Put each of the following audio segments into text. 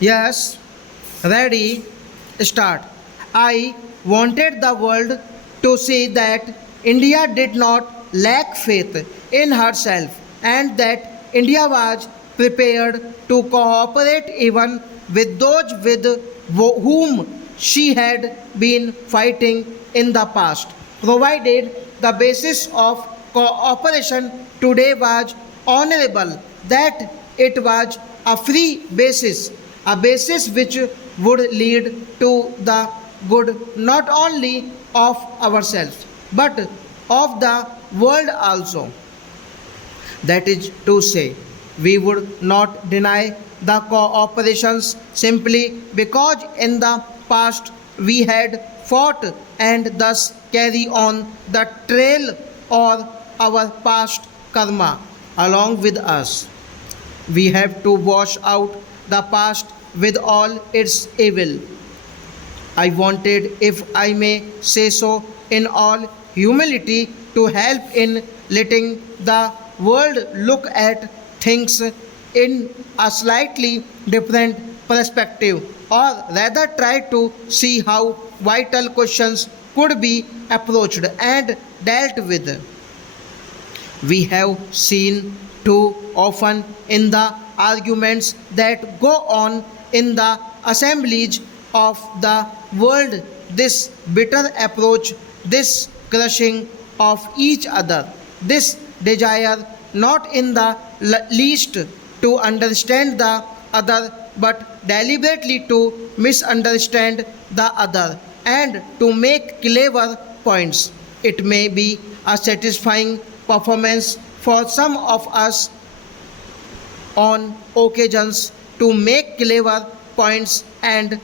Yes, ready, start. I wanted the world to see that India did not lack faith in herself and that India was prepared to cooperate even with those with whom she had been fighting in the past, provided the basis of cooperation today was honorable, that it was a free basis, a basis which would lead to the good not only of ourselves but of the world also. That is to say, we would not deny the cooperations simply because in the past we had fought and thus carry on the trail or our past karma along with us. We have to wash out the past with all its evil. I wanted, if I may say so, in all humility, to help in letting the world look at things in a slightly different perspective, or rather try to see how vital questions could be approached and dealt with. We have seen too often in the arguments that go on in the assemblies of the world this bitter approach, this crushing of each other, this desire not in the least to understand the other but deliberately to misunderstand the other and to make clever points. It may be a satisfying performance for some of us on occasions to make clever points and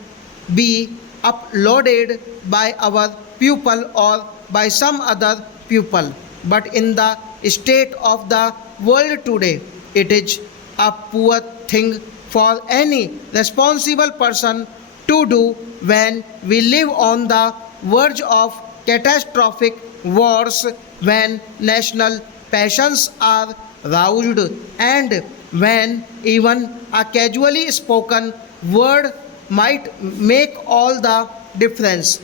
be uploaded by our pupil or by some other pupil. But in the state of the world today, it is a poor thing for any responsible person to do when we live on the verge of catastrophic wars, when national passions are roused, and when even a casually spoken word might make all the difference.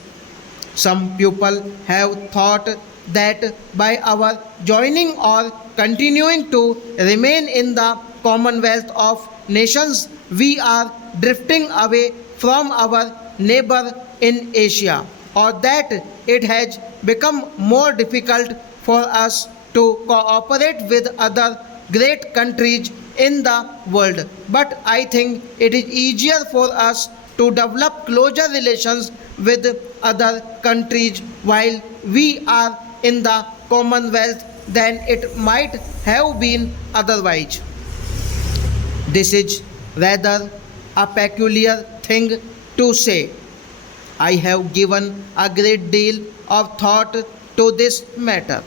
Some people have thought that by our joining or continuing to remain in the Commonwealth of Nations, we are drifting away from our neighbor in Asia, or that it has become more difficult for us to cooperate with other great countries in the world. But I think it is easier for us to develop closer relations with other countries while we are in the Commonwealth than it might have been otherwise. This is rather a peculiar thing to say. I have given a great deal of thought to this matter.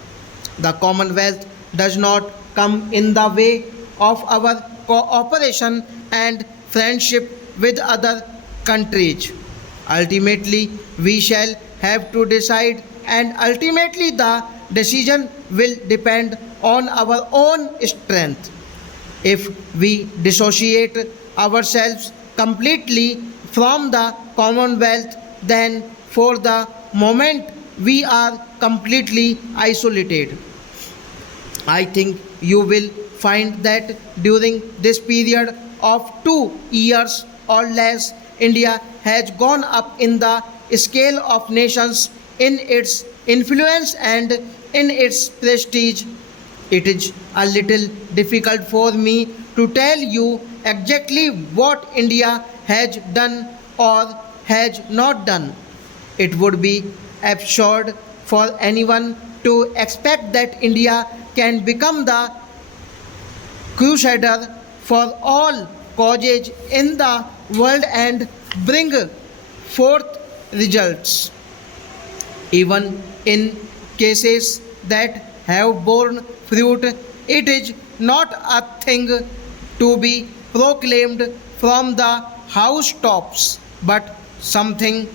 The Commonwealth does not come in the way of our cooperation and friendship with other countries. Ultimately, we shall have to decide, and ultimately, the decision will depend on our own strength. If we dissociate ourselves completely from the Commonwealth, then for the moment we are completely isolated. I think you will find that during this period of 2 years or less, India has gone up in the scale of nations in its influence and in its prestige. It is a little difficult for me to tell you exactly what India has done or has not done. It would be absurd for anyone to expect that India can become the crusader for all causes in the world and bring forth results. Even in cases that have borne fruit, it is not a thing to be proclaimed from the housetops, but something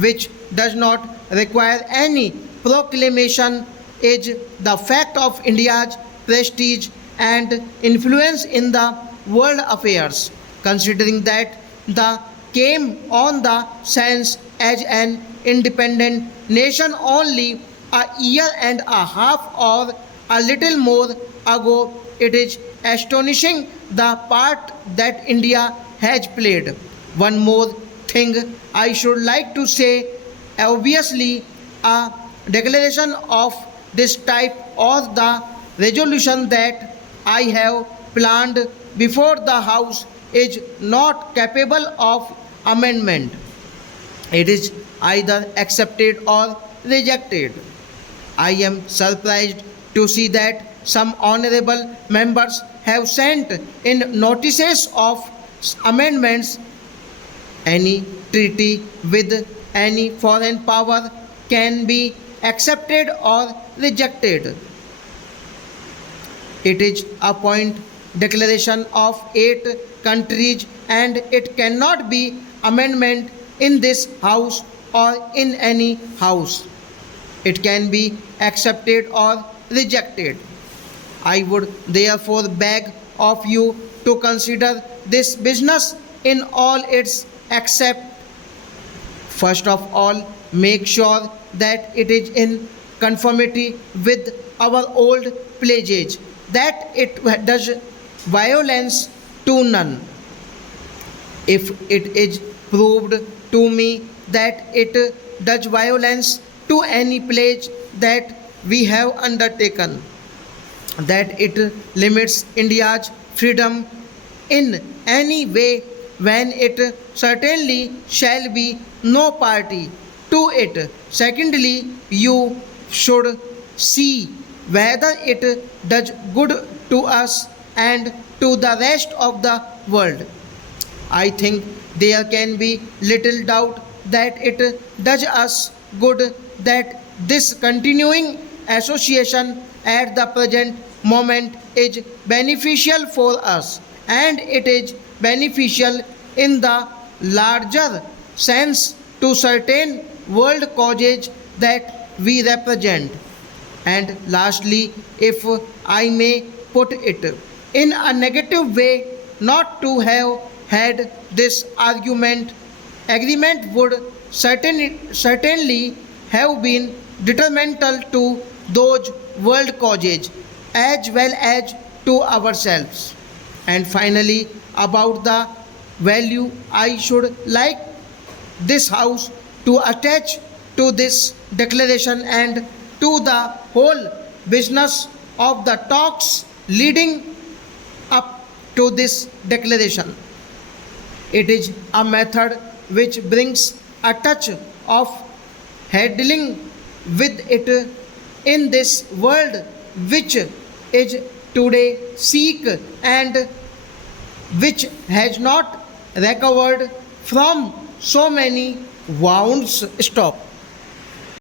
which does not require any proclamation is the fact of India's prestige and influence in the world affairs. Considering that the came on the sense as an independent nation only a year and a half or a little more ago. It is astonishing the part that India has played. One more thing I should like to say, obviously, a declaration of this type or the resolution that I have planned before the House is not capable of amendment. It is either accepted or rejected. I am surprised to see that some honorable members have sent in notices of amendments. Any treaty with any foreign power can be accepted or rejected. It is a point declaration of 8 countries and it cannot be amendment in this house or in any house. It can be accepted or rejected. I would therefore beg of you to consider this business in all its aspects. First of all, make sure that it is in conformity with our old pledges, that it does violence to none. If it is proved to me that it does violence to any pledge that we have undertaken, that it limits India's freedom in any way, when it certainly shall be no party to it. Secondly, you should see whether it does good to us and to the rest of the world. I think there can be little doubt that it does us good, that this continuing association at the present moment is beneficial for us, and it is beneficial in the larger sense to certain world causes that we represent. And lastly, if I may put it in a negative way, not to have had this agreement would certainly have been detrimental to those world causes as well as to ourselves. And finally, about the value, I should like this House to attach to this declaration and to the whole business of the talks leading up to this declaration. It is a method which brings a touch of handling with it in this world which is today sick and which has not recovered from so many wounds. Stop.